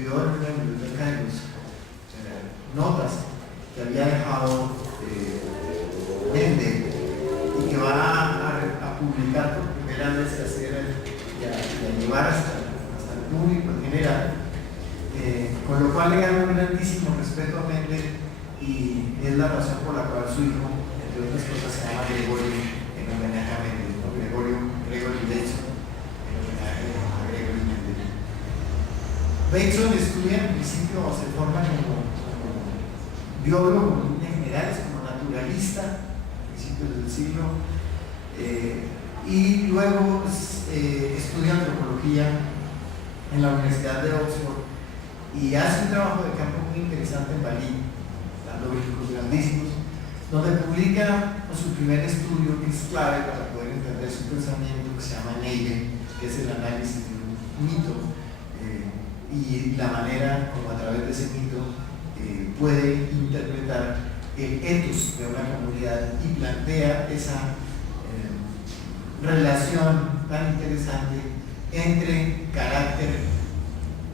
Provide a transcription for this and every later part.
vio en una biblioteca de los notas que había dejado Mendel y que va a publicar por primera vez y a llevar hasta el público en general, con lo cual le gana un grandísimo respeto a Mendel y es la razón por la cual su hijo, entre otras cosas, se llama Gregorio en homenaje a Mendel, ¿no? Gregory Bateson en homenaje a Gregory Mendel. Bateson estudia en principio o se forma como biólogo en líneas generales, como naturalista a principios del siglo, y luego estudia antropología en la Universidad de Oxford y hace un trabajo de campo muy interesante en Bali, dando vehículos grandísimos, donde publica su primer estudio que es clave para poder entender su pensamiento, que se llama Neigen, que es el análisis de un mito y la manera como a través de ese mito puede interpretar el ethos de una comunidad y plantea esa relación tan interesante entre carácter,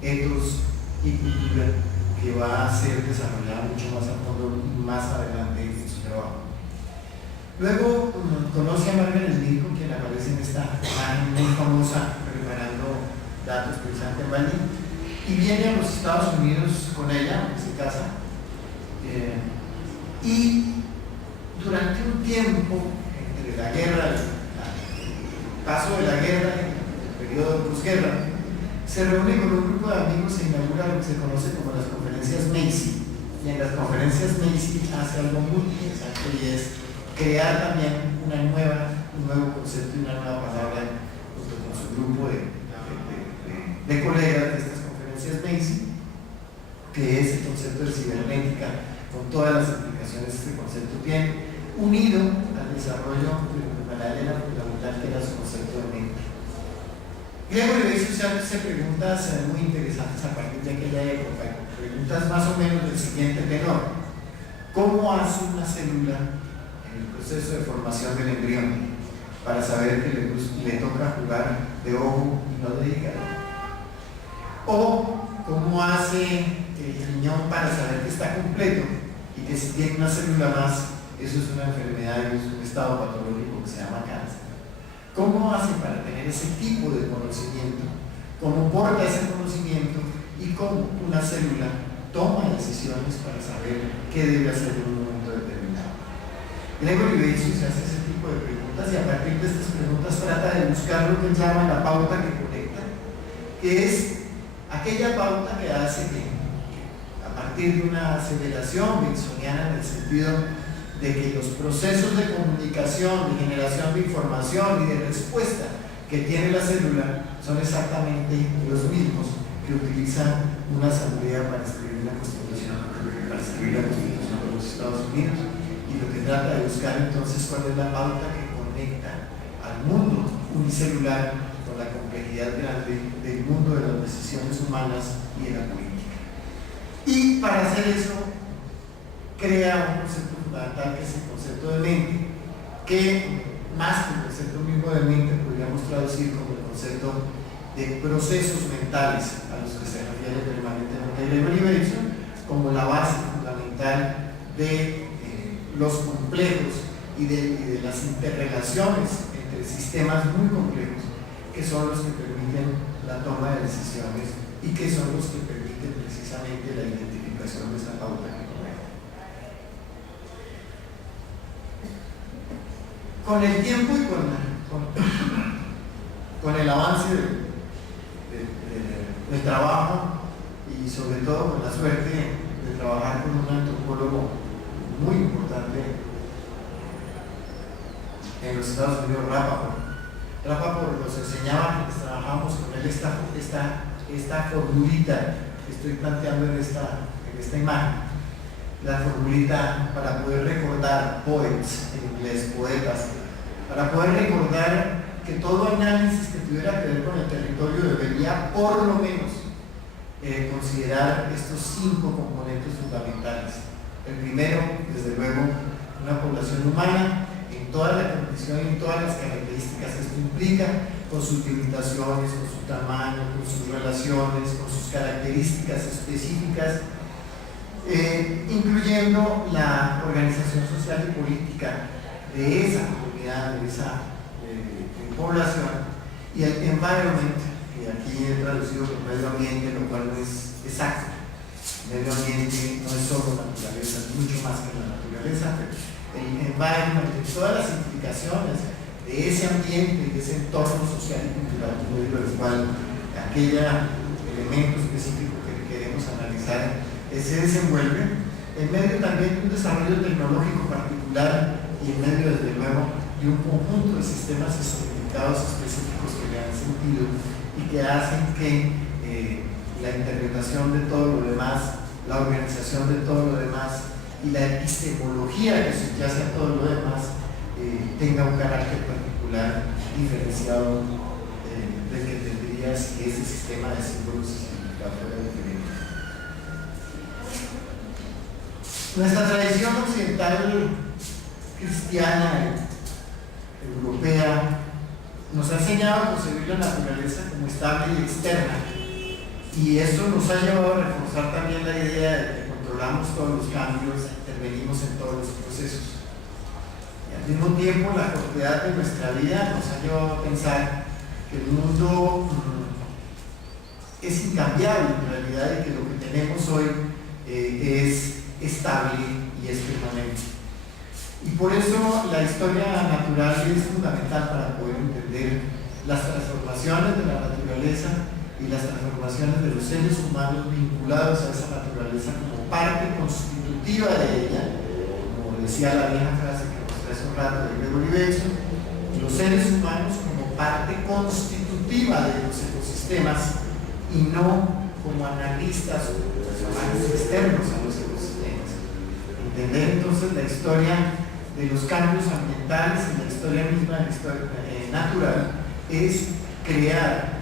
ethos y cultura que va a ser desarrollada mucho más a fondo más adelante en su trabajo. Luego conoce a Margaret Mead, con quien aparece en esta imagen muy famosa preparando datos precisamente en Bali, y viene a los Estados Unidos con ella, se casa, y durante un tiempo entre la guerra, el paso de la guerra, el periodo de posguerra, se reúne con un grupo de amigos e inaugura lo que se conoce como las conferencias Macy, y en las conferencias Macy hace algo muy interesante y es crear también un nuevo concepto y una nueva palabra junto con su grupo de colegas de estas conferencias Macy, que es el concepto de cibernética con todas las aplicaciones que este concepto tiene, unido al desarrollo de la era fundamental que era su concepto de mente. Gregory Bateson se preguntas muy interesantes a partir de aquella época, preguntas más o menos del siguiente tenor: ¿cómo hace una célula en el proceso de formación del embrión para saber que le toca jugar de ojo y no de hígado? ¿O cómo hace el riñón para saber que está completo y que si tiene una célula más, eso es una enfermedad y es un estado patológico que se llama cáncer? ¿Cómo hace para tener ese tipo de conocimiento? ¿Cómo porta ese conocimiento? Y cómo una célula toma decisiones para saber qué debe hacer en un momento determinado. Gregory Bateson se hace ese tipo de preguntas y a partir de estas preguntas trata de buscar lo que él llama la pauta que conecta, que es aquella pauta que hace que a partir de una aceleración batesoniana en el sentido de que los procesos de comunicación, de generación de información y de respuesta que tiene la célula son exactamente los mismos que utiliza una asamblea para escribir la Constitución de los Estados Unidos, y lo que trata de buscar entonces cuál es la pauta que conecta al mundo unicelular con la complejidad grande del mundo de las decisiones humanas y de la política. Y para hacer eso crea un concepto fundamental que es el concepto de mente, que más que el concepto mismo de mente podríamos traducir como el concepto de procesos mentales a los que se refiere permanentemente Gregory Bateson, como la base fundamental de los complejos y de las interrelaciones entre sistemas muy complejos, que son los que permiten la toma de decisiones y que son los que permiten precisamente la identificación de esa pauta que conecta. Con el tiempo y con el avance del trabajo y sobre todo con la suerte de trabajar con un antropólogo muy importante en los Estados Unidos, Rappaport nos enseñaba, que trabajamos con él esta formulita que estoy planteando en esta imagen, la formulita para poder recordar, poets en inglés, poetas, para poder recordar que todo análisis que tuviera que ver con el territorio debería por lo menos considerar estos 5 componentes fundamentales. El primero, desde luego, una población humana en toda la condición y en todas las características que esto implica, con sus limitaciones, con su tamaño, con sus relaciones, con sus características específicas, incluyendo la organización social y política de esa comunidad, de esa población, y el environment, que aquí he traducido por medio ambiente, lo cual no es exacto. Medio ambiente no es solo naturaleza, es mucho más que la naturaleza, pero el environment, todas las implicaciones de ese ambiente, de ese entorno social y cultural, por medio del cual aquel elemento específico que queremos analizar se desenvuelve, en medio también de un desarrollo tecnológico particular y en medio, desde luego, de un conjunto de sistemas estratificados específicos que le dan sentido y que hacen que la interpretación de todo lo demás, la organización de todo lo demás y la epistemología que subyace a todo lo demás tenga un carácter particular diferenciado del que tendría si ese sistema de símbolos y significados fuera diferente. Nuestra tradición occidental cristiana, europea, nos ha enseñado a concebir la naturaleza como estable y externa, y esto nos ha llevado a reforzar también la idea de que controlamos todos los cambios, intervenimos en todos los procesos. Y al mismo tiempo, la cortedad de nuestra vida nos ha llevado a pensar que el mundo es incambiable en realidad y que lo que tenemos hoy es estable y es permanente. Y por eso la historia natural es fundamental para poder entender las transformaciones de la naturaleza y las transformaciones de los seres humanos vinculados a esa naturaleza como parte constitutiva de ella, como decía la vieja frase que mostré hace un rato de Gregory Bateson, los seres humanos como parte constitutiva de los ecosistemas y no como analistas o personajes externos a los ecosistemas. Entender entonces la historia de los cambios ambientales y la historia misma de la historia natural es crear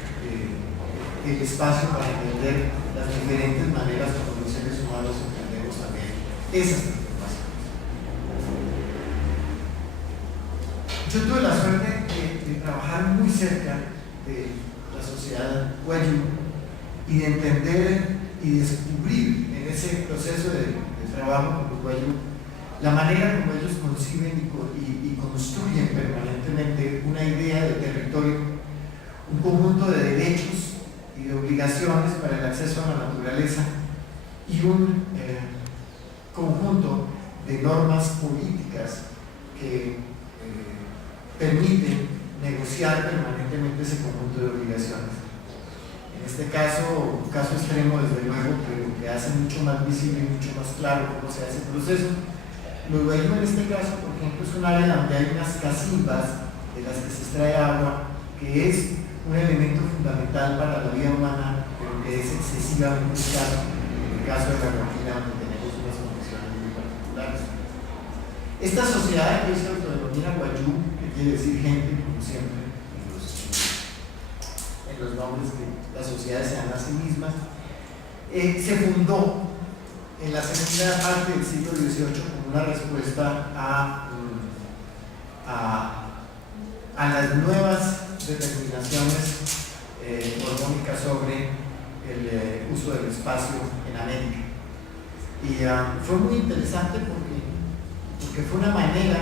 el espacio para entender las diferentes maneras como los seres humanos entendemos también esas transformaciones. Yo tuve la suerte de trabajar muy cerca de la sociedad Wayuu y de entender y descubrir en ese proceso de trabajo con los Wayuu la manera como ellos conciben y construyen permanentemente una idea de territorio, un conjunto de derechos y de obligaciones para el acceso a la naturaleza y un conjunto de normas políticas que permiten negociar permanentemente ese conjunto de obligaciones. En este caso, un caso extremo desde luego, pero que hace mucho más visible y mucho más claro cómo se hace el proceso. Los Wayuu en este caso, por ejemplo, es un área donde hay unas casimbas de las que se extrae agua, que es un elemento fundamental para la vida humana, pero que es excesivamente escaso en el caso de la Guajira, donde tenemos unas condiciones muy particulares. Esta sociedad que se autodenomina Wayuu, que quiere decir gente, como siempre, en los nombres que las sociedades se dan a sí mismas, se fundó en la segunda parte del siglo XVIII como una respuesta a las nuevas determinaciones hormónicas sobre el uso del espacio en América. Y fue muy interesante porque fue una manera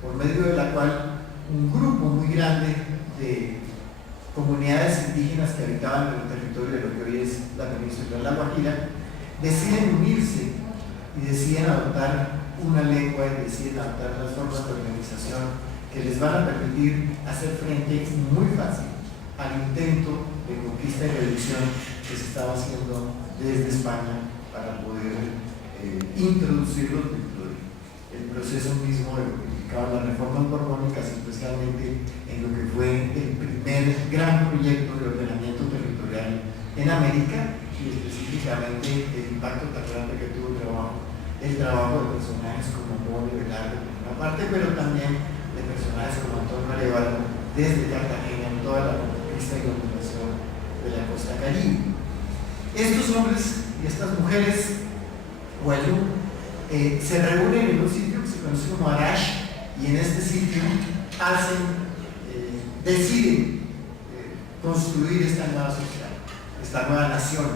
por medio de la cual un grupo muy grande de comunidades indígenas que habitaban en el territorio de lo que hoy es la península de la Guajira deciden unirse y deciden adoptar una lengua y deciden adoptar las formas de organización que les van a permitir hacer frente muy fácil al intento de conquista y reducción que se estaba haciendo desde España para poder introducirlos dentro del proceso mismo de lo que implicaban las reformas borbónicas, especialmente en lo que fue el primer gran proyecto de ordenamiento territorial en América, y específicamente el impacto tan grande que tuvo el trabajo de personajes como Mono y Velarde por una parte, pero también de personajes como Antonio Arevalo desde Cartagena en toda la conquista y dominación de la costa caribe. Estos hombres y estas mujeres Wayuu se reúnen en un sitio que se conoce como Arash, y y en este sitio deciden construir esta nueva sociedad, esta nueva nación.